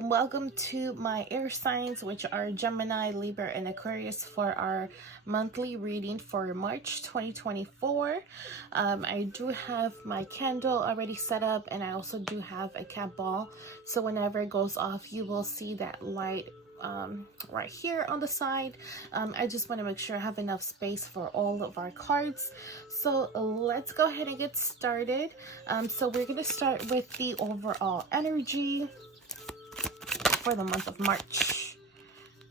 Welcome to my air signs, which are Gemini, Libra, and Aquarius, for our monthly reading for March 2024. I do have my candle already set up, and I also do have a cat ball, so whenever it goes off, you will see that light right here on the side. I just want to make sure I have enough space for all of our cards. So let's go ahead and get started. So we're going to start with the overall energy for the month of March.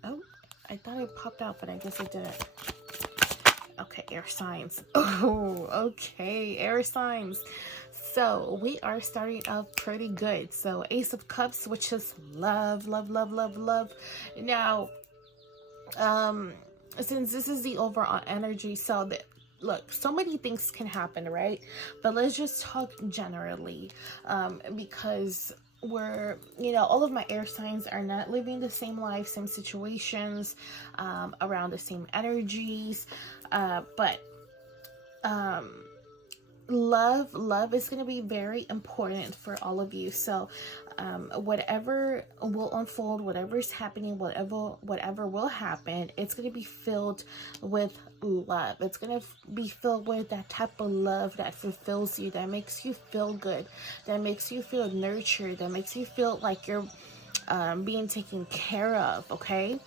Oh, I thought it popped out, but I guess it didn't. Okay, air signs. Oh, okay, air signs. So we are starting off pretty good. So Ace of Cups, which is love, love, love, love, love. Now, since this is the overall energy, so that, look, so many things can happen, right? But let's just talk generally, because we're, all of my air signs are not living the same life, same situations, around the same energies, but love is going to be very important for all of you. So whatever will unfold, whatever is happening, whatever will happen, it's going to be filled with love. It's going to be filled with that type of love that fulfills you, that makes you feel good, that makes you feel nurtured, that makes you feel like you're being taken care of. Okay,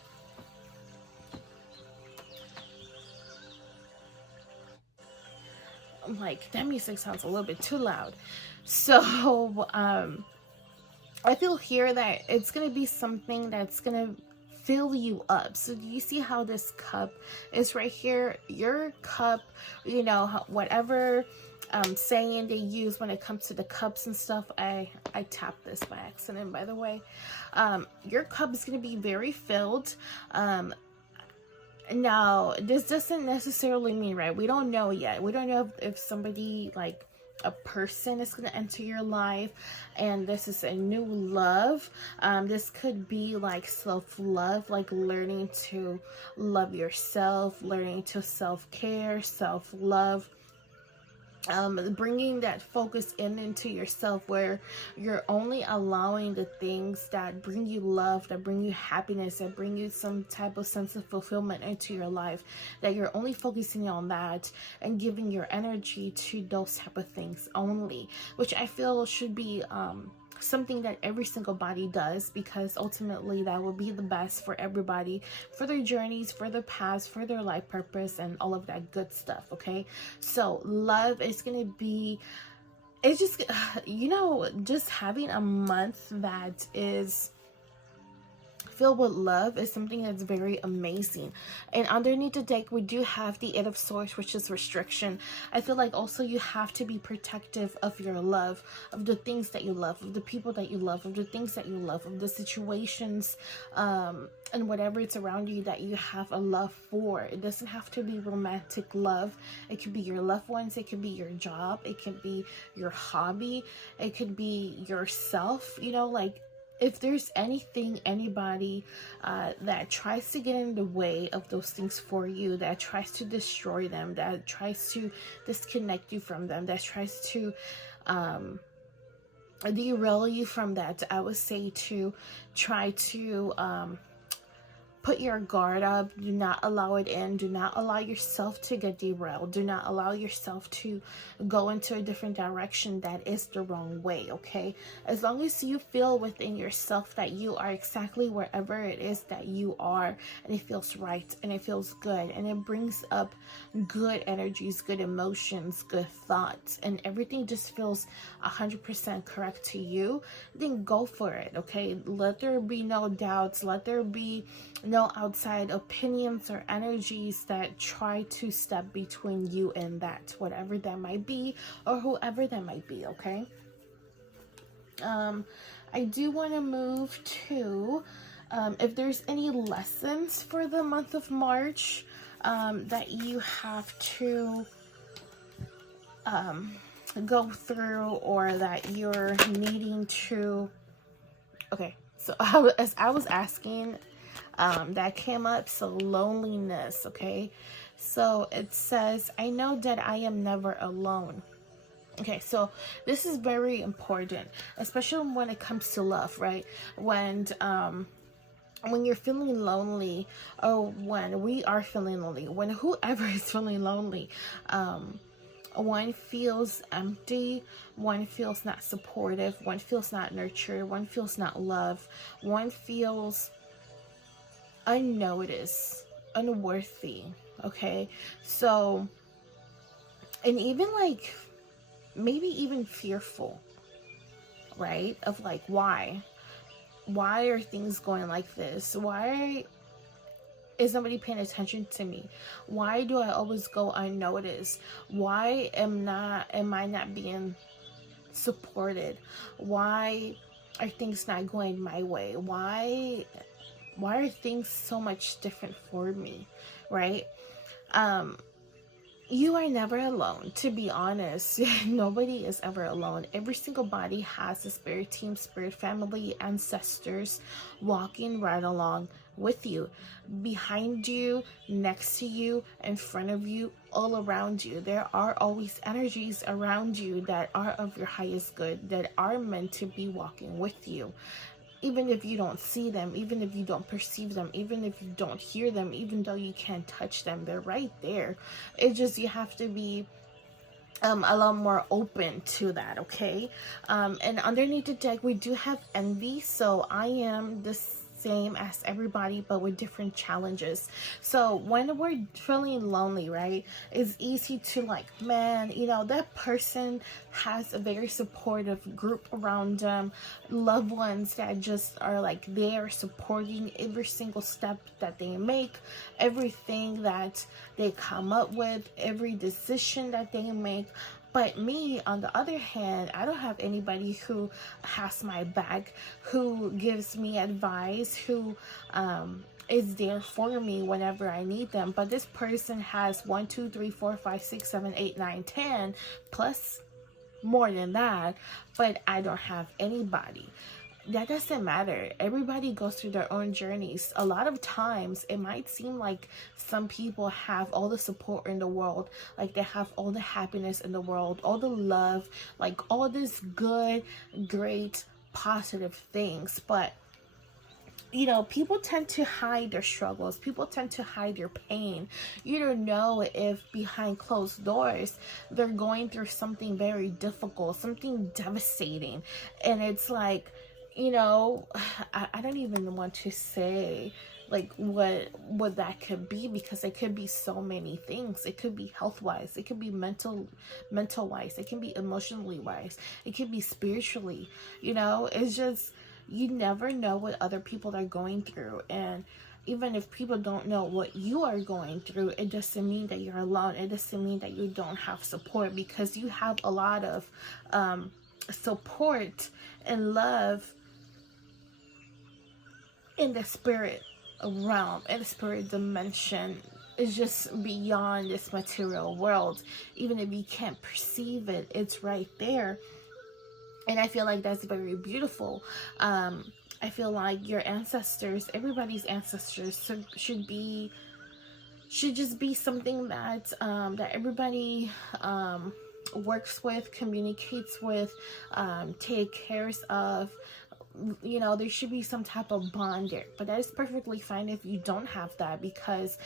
like, that music sounds a little bit too loud. So I feel here that it's gonna be something that's gonna fill you up. So do you see how this cup is right here? Your cup, whatever saying they use when it comes to the cups and stuff. I tapped this by accident, by the way. Your cup is gonna be very filled. Now, this doesn't necessarily mean, right? We don't know yet. We don't know if somebody, like a person, is going to enter your life and this is a new love. This could be like self-love, like learning to love yourself, learning to self-care, self-love. Bringing that focus into yourself, where you're only allowing the things that bring you love, that bring you happiness, that bring you some type of sense of fulfillment into your life, that you're only focusing on that and giving your energy to those type of things only, which I feel should be something that every single body does, because ultimately that will be the best for everybody, for their journeys, for their paths, for their life purpose, and all of that good stuff. Okay, so love is gonna be, it's just just having a month that is filled with love is something that's very amazing. And underneath the deck, we do have the Eight of Swords, which is restriction. I feel like also you have to be protective of your love, of the things that you love, of the people that you love, of the things that you love, of the situations, and whatever it's around you that you have a love for. It doesn't have to be romantic love. It could be your loved ones, it could be your job, it could be your hobby, it could be yourself. Like, if there's anything, anybody that tries to get in the way of those things for you, that tries to destroy them, that tries to disconnect you from them, that tries to derail you from that, I would say to try to put your guard up. Do not allow it in. Do not allow yourself to get derailed. Do not allow yourself to go into a different direction that is the wrong way. Okay, as long as you feel within yourself that you are exactly wherever it is that you are, and it feels right and it feels good and it brings up good energies, good emotions, good thoughts, and everything just feels 100% correct to you, then go for it. Okay, let there be no doubts, let there be no outside opinions or energies that try to step between you and that, whatever that might be, or whoever that might be. Okay, I do want to move to if there's any lessons for the month of March that you have to go through, or that you're needing to. Okay, so as I was asking, that came up, so loneliness. Okay, so it says, I know that I am never alone. Okay, so this is very important, especially when it comes to love, right? When you're feeling lonely, or when we are feeling lonely, when whoever is feeling lonely, one feels empty, one feels not supportive, one feels not nurtured, one feels not loved, one feels unnoticed, unworthy. Okay, so, and even like maybe even fearful, right? Of like, why are things going like this? Why is nobody paying attention to me? Why do I always go unnoticed? Why am I not being supported? Why are things not going my way? Why are things so much different for me? Right? Um you are never alone, to be honest. Nobody is ever alone. Every single body has a spirit team, spirit family, ancestors walking right along with you, behind you, next to you, in front of you, all around you. There are always energies around you that are of your highest good, that are meant to be walking with you. Even if you don't see them, even if you don't perceive them, even if you don't hear them, even though you can't touch them, they're right there. It's just you have to be a lot more open to that. Okay. And underneath the deck we do have envy. So I am the same as everybody, but with different challenges. So when we're feeling lonely, right, it's easy to like, man, that person has a very supportive group around them, loved ones that just are like there supporting every single step that they make, everything that they come up with, every decision that they make. But me, on the other hand, I don't have anybody who has my back, who gives me advice, who is there for me whenever I need them. But this person has 1, 2, 3, 4, 5, 6, 7, 8, 9, 10, plus more than that, but I don't have anybody. That doesn't matter. Everybody goes through their own journeys. A lot of times it might seem like some people have all the support in the world, like they have all the happiness in the world, all the love, like all this good, great, positive things. But people tend to hide their struggles. People tend to hide their pain. You don't know if behind closed doors they're going through something very difficult, something devastating. And it's like, I don't even want to say like what that could be, because it could be so many things. It could be health wise, it could be mental wise, it can be emotionally wise, it could be spiritually. It's just, you never know what other people are going through. And even if people don't know what you are going through, it doesn't mean that you're alone. It doesn't mean that you don't have support, because you have a lot of support and love in the spirit realm, in the spirit dimension. Is just beyond this material world. Even if you can't perceive it, it's right there. And I feel like that's very beautiful. I feel like your ancestors, everybody's ancestors, should just be something that that everybody works with, communicates with, take cares of. There should be some type of bond there. But that is perfectly fine if you don't have that, because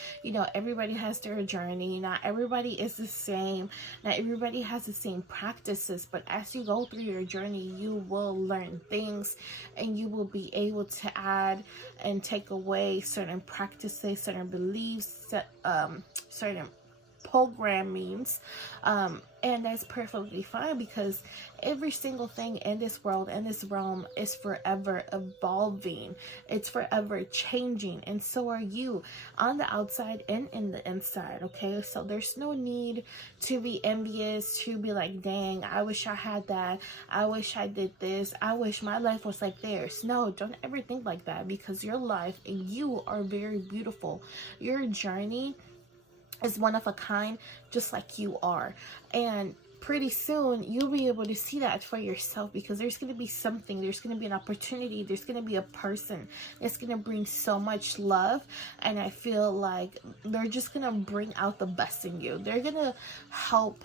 everybody has their journey. Not everybody is the same, not everybody has the same practices. But as you go through your journey, you will learn things, and you will be able to add and take away certain practices, certain beliefs, certain programmings, and that's perfectly fine, because every single thing in this world, in this realm, is forever evolving. It's forever changing, and so are you, on the outside and in the inside. Okay, so there's no need to be envious, to be like, dang, I wish I had that, I wish I did this, I wish my life was like theirs. No, don't ever think like that, because your life and you are very beautiful. Your journey is one of a kind, just like you are. And pretty soon you'll be able to see that for yourself, because there's going to be something, there's going to be an opportunity, there's going to be a person that's going to bring so much love. And I feel like they're just going to bring out the best in you. They're going to help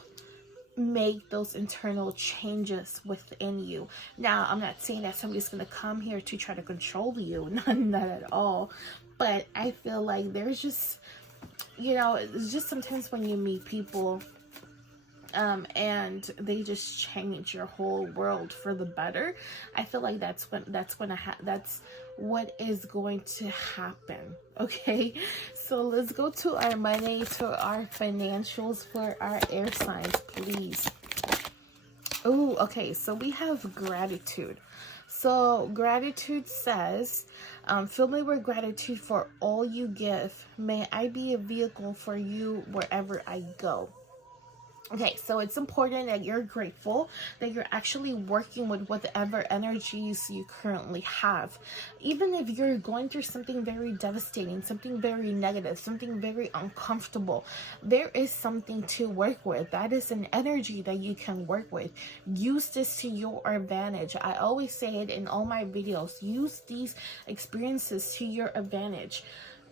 make those internal changes within you. Now, I'm not saying that somebody's going to come here to try to control you, not at all, but I feel like there's just, you know, it's just sometimes when you meet people and they just change your whole world for the better. I feel like that's what is going to happen. Okay, so let's go to our money, to our financials for our air signs, please. Oh, okay, so we have gratitude. So gratitude says, fill me with gratitude for all you give. May I be a vehicle for you wherever I go. Okay, so it's important that you're grateful that you're actually working with whatever energies you currently have. Even if you're going through something very devastating, something very negative, something very uncomfortable, there is something to work with. That is an energy that you can work with. Use this to your advantage. I always say it in all my videos. Use these experiences to your advantage.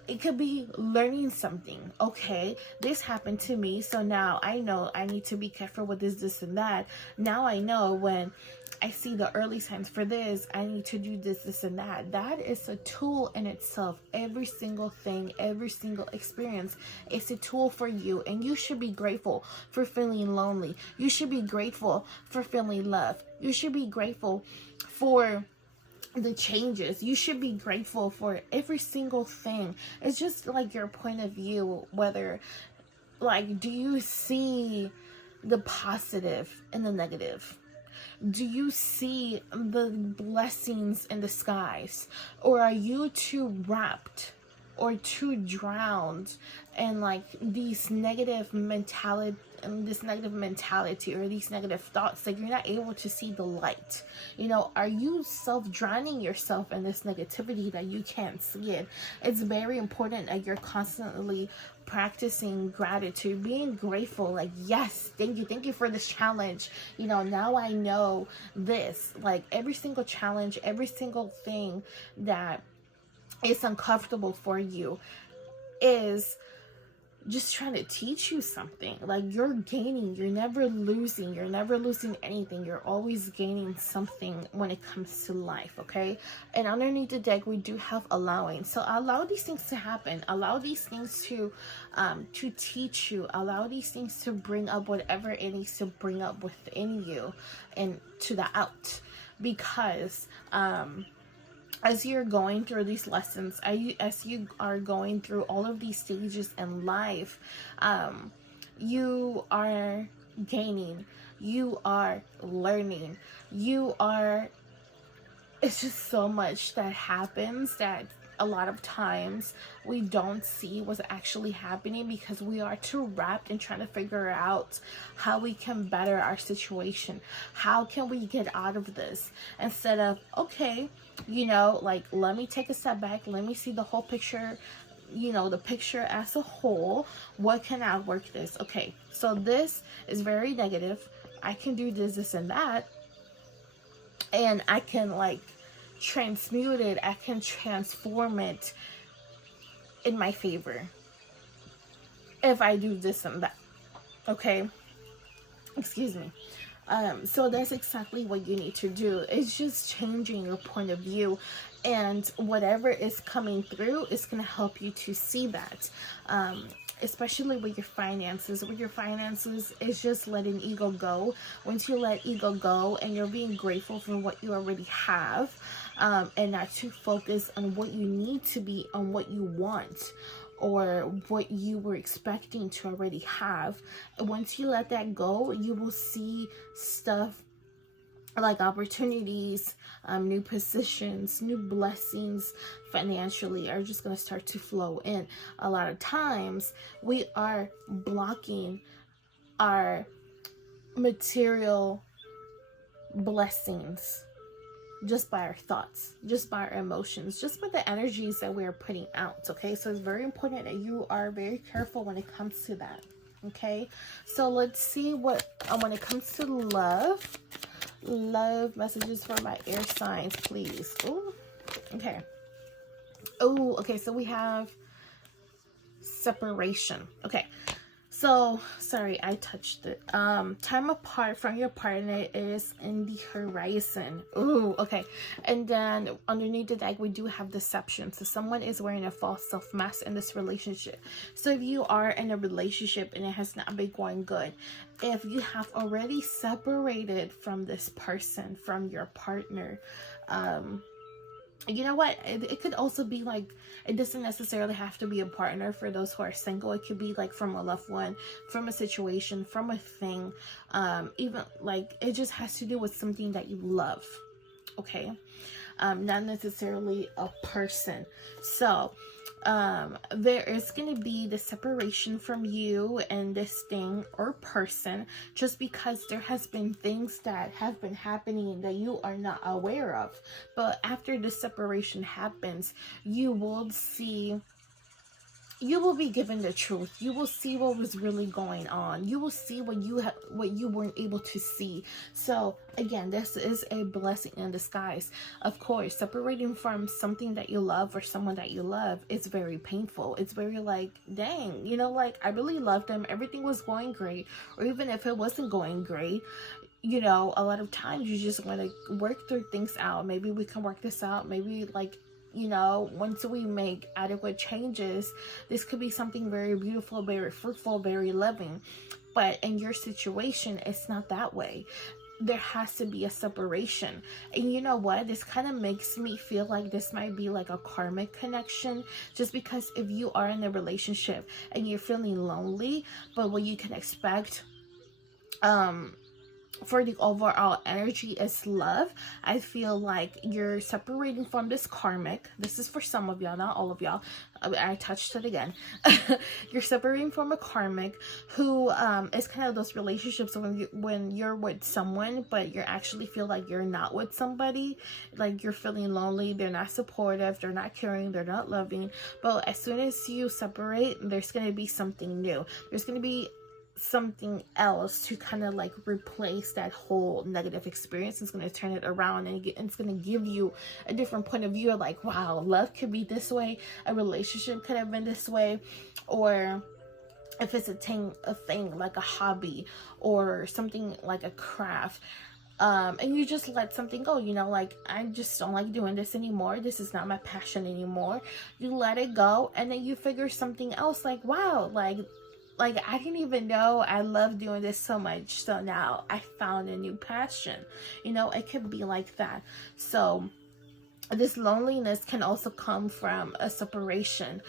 It could be learning something. Okay, this happened to me, so now I know I need to be careful with this, and that. Now I know when I see the early signs for this, I need to do this, and that. That is a tool in itself. Every single thing, every single experience is a tool for you, and you should be grateful for feeling lonely. You should be grateful for feeling love. You should be grateful for the changes. You should be grateful for every single thing. It's just like your point of view, whether, like, do you see the positive and the negative? Do you see the blessings in the skies? Or are you too wrapped or too drowned in like these negative mentality or these negative thoughts that you're not able to see the light? You know, are you drowning yourself in this negativity that you can't see it? It's very important that you're constantly practicing gratitude, being grateful, like, yes, thank you for this challenge. You know, now I know this. Like, every single challenge, every single thing that is uncomfortable for you is just trying to teach you something. Like, you're gaining, you're never losing anything. You're always gaining something when it comes to life. Okay, and underneath the deck we do have allowing. So allow these things to happen, allow these things to teach you, allow these things to bring up whatever it needs to bring up within you and to the out, because as you're going through these lessons, as you are going through all of these stages in life, you are gaining, you are learning, it's just so much that happens that a lot of times we don't see what's actually happening because we are too wrapped in trying to figure out how we can better our situation. How can we get out of this? Instead of, okay, you know, like, let me take a step back. Let me see the whole picture, you know, the picture as a whole. What can I work this? Okay, so this is very negative. I can do this, and that. And I can, like, transmute it. I can transform it in my favor if I do this and that. Okay, excuse me. So that's exactly what you need to do. It's just changing your point of view, and whatever is coming through is going to help you to see that. Especially with your finances. With your finances, it's just letting ego go. Once you let ego go and you're being grateful for what you already have, and not to focus on what you need to be, on what you want or what you were expecting to already have. Once you let that go, you will see stuff like opportunities, new positions, new blessings financially are just going to start to flow in. A lot of times we are blocking our material blessings just by our thoughts, just by our emotions, just by the energies that we're putting out. Okay, so it's very important that you are very careful when it comes to that. Okay, so let's see what when it comes to love messages for my air signs, please. Oh, okay. Oh, okay, so we have separation. Okay, So, sorry, I touched it. Time apart from your partner is in the horizon. Ooh, okay. And then underneath the deck, we do have deception. So someone is wearing a false self-mask in this relationship. So if you are in a relationship and it has not been going good, if you have already separated from this person, from your partner, you know what, it could also be like, it doesn't necessarily have to be a partner for those who are single. It could be like from a loved one, from a situation, from a thing, even like it just has to do with something that you love. Okay, not necessarily a person. So there is going to be the separation from you and this thing or person, just because there has been things that have been happening that you are not aware of. But after the separation happens, you will see, you will be given the truth. You will see what was really going on. You will see what you weren't able to see. So again, this is a blessing in disguise. Of course, separating from something that you love or someone that you love is very painful. It's very like, dang, you know, like I really loved them. Everything was going great. Or even if it wasn't going great, you know, a lot of times you just want to work through things out. Maybe we can work this out. Maybe like, you know, once we make adequate changes, this could be something very beautiful, very fruitful, very loving. But in your situation, it's not that way. There has to be a separation. And you know what? This kind of makes me feel like this might be like a karmic connection. Just because if you are in a relationship and you're feeling lonely, but what you can expect, for the overall energy is love, I feel like you're separating from this karmic. This is for some of y'all, not all of y'all. I touched it again. You're separating from a karmic who is kind of those relationships when you're with someone, but you actually feel like you're not with somebody. Like you're feeling lonely. They're not supportive. They're not caring. They're not loving. But as soon as you separate, there's going to be something new. There's going to be something else to kind of like replace that whole negative experience. It's going to turn it around, and it's going to give you a different point of view of like, wow, love could be this way, a relationship could have been this way. Or if it's a thing like a hobby or something like a craft, and you just let something go, you know, like I just don't like doing this anymore, this is not my passion anymore. You let it go, and then you figure something else, like wow, like I didn't even know I love doing this so much, so now I found a new passion. You know, it could be like that. So this loneliness can also come from a separation,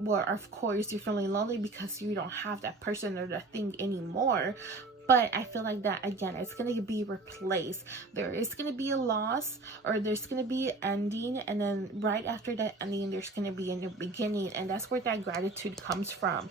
where of course you're feeling lonely because you don't have that person or that thing anymore. But I feel like that, again, it's going to be replaced. There is going to be a loss, or there's going to be an ending. And then right after that ending, there's going to be a new beginning. And that's where that gratitude comes from.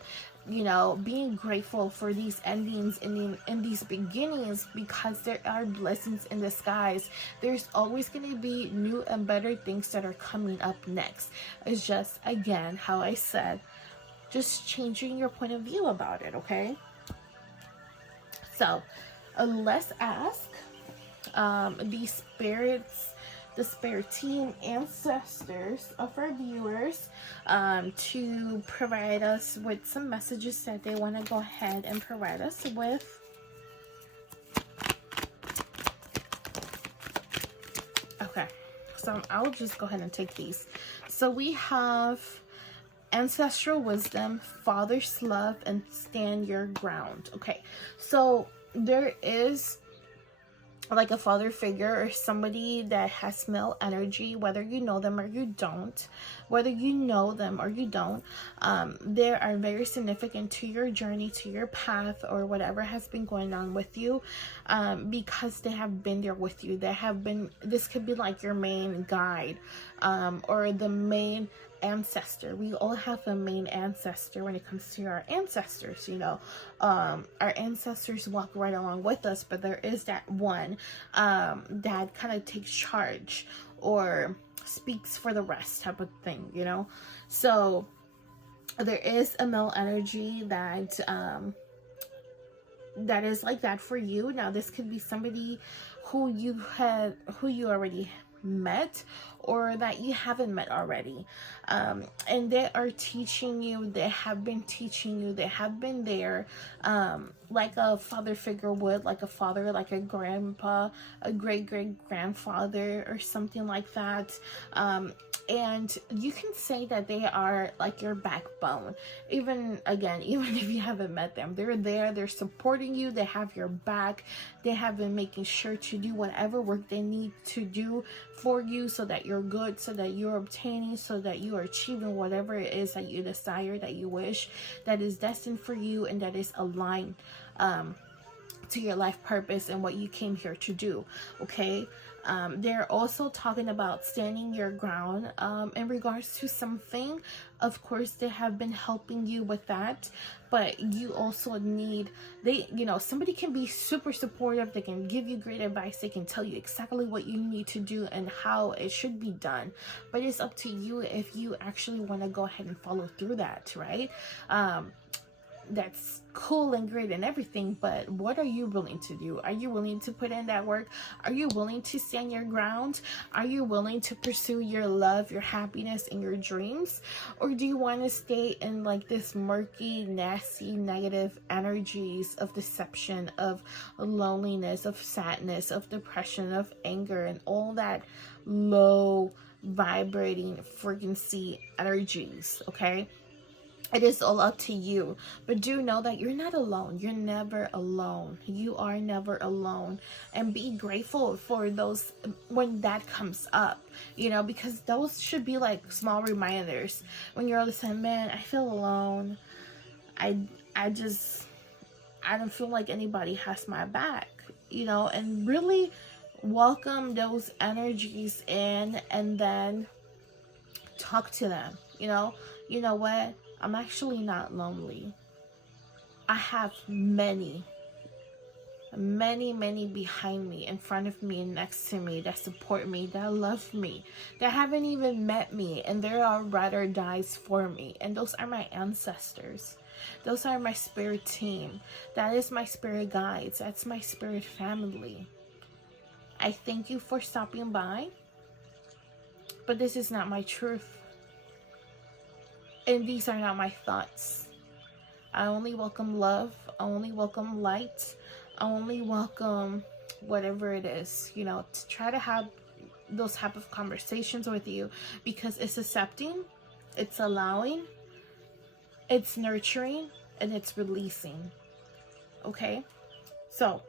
You know, being grateful for these endings and in these beginnings, because there are blessings in disguise. There's always going to be new and better things that are coming up next. It's just, again, how I said, just changing your point of view about it, okay? So, let's ask the spirits, the spirit team, ancestors of our viewers, to provide us with some messages that they want to go ahead and provide us with. Okay, so I'll just go ahead and take these. So we have ancestral wisdom, father's love, and stand your ground. Okay, so there is like a father figure or somebody that has male energy, whether you know them or you don't, they are very significant to your journey, to your path, or whatever has been going on with you, because they have been there with you. This could be like your main guide, or the main ancestor. We all have a main ancestor when it comes to our ancestors, you know. Our ancestors walk right along with us, but there is that one that kind of takes charge or speaks for the rest type of thing, you know. So there is a male energy that is like that for you. Now this could be somebody who you already met or that you haven't met already. And they are teaching you, they have been teaching you, they have been there, like a father figure would, like a father, like a grandpa, a great-great-grandfather or something like that. And you can say that they are like your backbone. Even if you haven't met them, they're there, they're supporting you, they have your back, they have been making sure to do whatever work they need to do for you so that you're good, so that you're obtaining, so that you are achieving whatever it is that you desire, that you wish, that is destined for you, and that is aligned to your life purpose and what you came here to do. Okay. They're also talking about standing your ground in regards to something. Of course, they have been helping you with that, but you also need, somebody can be super supportive. They can give you great advice. They can tell you exactly what you need to do and how it should be done, but it's up to you if you actually want to go ahead and follow through that, right? That's cool and great and everything, but what are you willing to do? Are you willing to put in that work? Are you willing to stand your ground? Are you willing to pursue your love, your happiness, and your dreams? Or do you want to stay in like this murky, nasty, negative energies of deception, of loneliness, of sadness, of depression, of anger, and all that low vibrating frequency energies? Okay, it is all up to you, but do know that you're not alone. You're never alone. You are never alone. And be grateful for those when that comes up, because those should be like small reminders when you're all of a sudden, man, I feel alone. I don't feel like anybody has my back, and really welcome those energies in, and then talk to them. You know what? I'm actually not lonely. I have many behind me, in front of me, and next to me that support me, that love me, that haven't even met me, and there are ride or dies for me. And those are my ancestors. Those are my spirit team. That is my spirit guides. That's my spirit family. I thank you for stopping by, but this is not my truth. And these are not my thoughts. I only welcome love. I only welcome light. I only welcome whatever it is, to try to have those type of conversations with you, because it's accepting, it's allowing, it's nurturing, and it's releasing. Okay? So,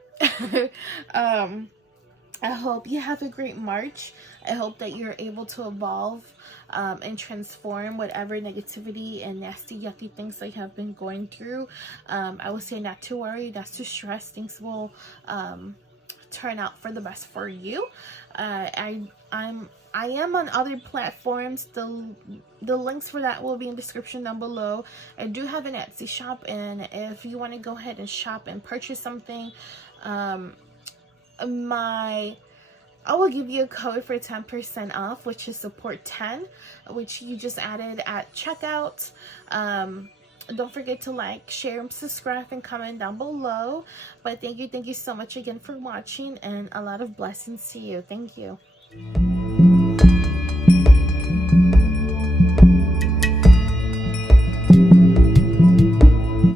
I hope you have a great March. I hope that you're able to evolve and transform whatever negativity and nasty, yucky things that you have been going through. I would say not to worry, not to stress. Things will turn out for the best for you. I am on other platforms. The links for that will be in the description down below. I do have an Etsy shop, and if you want to go ahead and shop and purchase something, I will give you a code for 10% off, which is support 10, which you just added at checkout. Don't forget to like, share, and subscribe, and comment down below. But thank you so much again for watching, and a lot of blessings to you. Thank you.